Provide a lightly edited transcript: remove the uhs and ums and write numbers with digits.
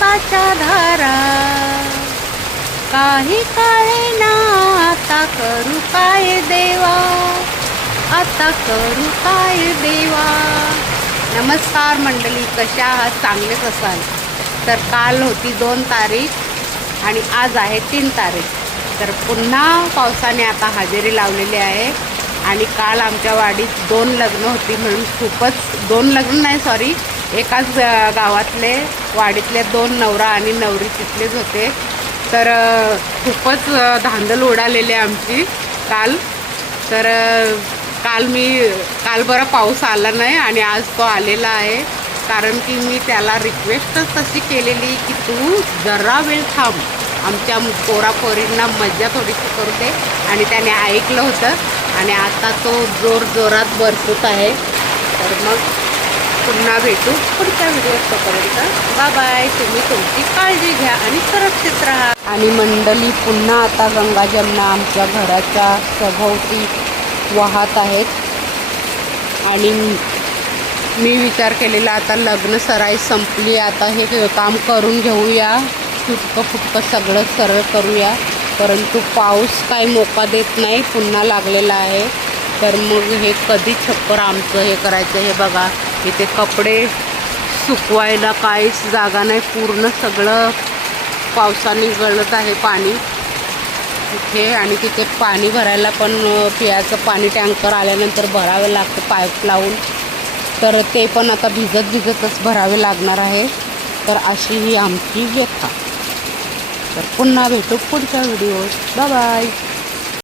पावसाच्या धारा काही कळेना आता करू काय देवा, आता करू काय देवा. नमस्कार मंडळी, कशा आहात? चांगलेच असाल. तर काल होती 2 तारीख आणि आज आहे 3 तारीख. तर पुन्हा पावसाने आता हजेरी लावलेली आहे. आणि काल आमच्या वाडीत 2 लग्न होती म्हणून खूपच, 2 लग्न नाही सॉरी, एकाच गावातले वाडीतले 2 नवरा आणि नवरी तिथलेच होते. तर खूपच धांदल उडालेली आमची काल. तर काल बरा पाऊस आला नाही आणि आज तो आलेला आहे. कारण की मी त्याला रिक्वेस्टच तशी केलेली की तू जरा वेळ थांब, आमच्या पोरापोरींना मज्जा थोडीशी करू दे. आणि त्याने ऐकलं होतं आणि आता तो जोरात बरसत आहे. तर मग पुन्हा भेटू पुढच्या व्हिडिओत. तोपर्यंत बाय बाय. तुम्ही तुमची काळजी घ्या आणि सुरक्षित राहा. आणि मंडळी पुन्हा आता गंगा जमुना आमच्या घराच्या सभोवती वाहत आहेत. आणि मी विचार केलेला आता लग्न सराई संपली, आता हे काम करून घेऊया, फुटकं सगळं सरळ करूया. परंतु पाऊस काही मोका देत नाही, पुन्हा लागलेला आहे. तर मग हे कधी छप्पर आमचं हे करायचं. हे बघा, इथे कपडे सुकवायला काहीच जागा नाही, पूर्ण सगळं पावसाने गळत आहे पाणी इथे. आणि तिथे पाणी भरायला पण पियाचं पाणी टँकर आल्यानंतर भरावं लागतं पाईप लावून. तर ते पण आता भिजतच भरावे लागणार आहे. तर अशी ही आमची व्यथा. तर पुन्हा भेटू पुढच्या व्हिडिओत. Bye bye.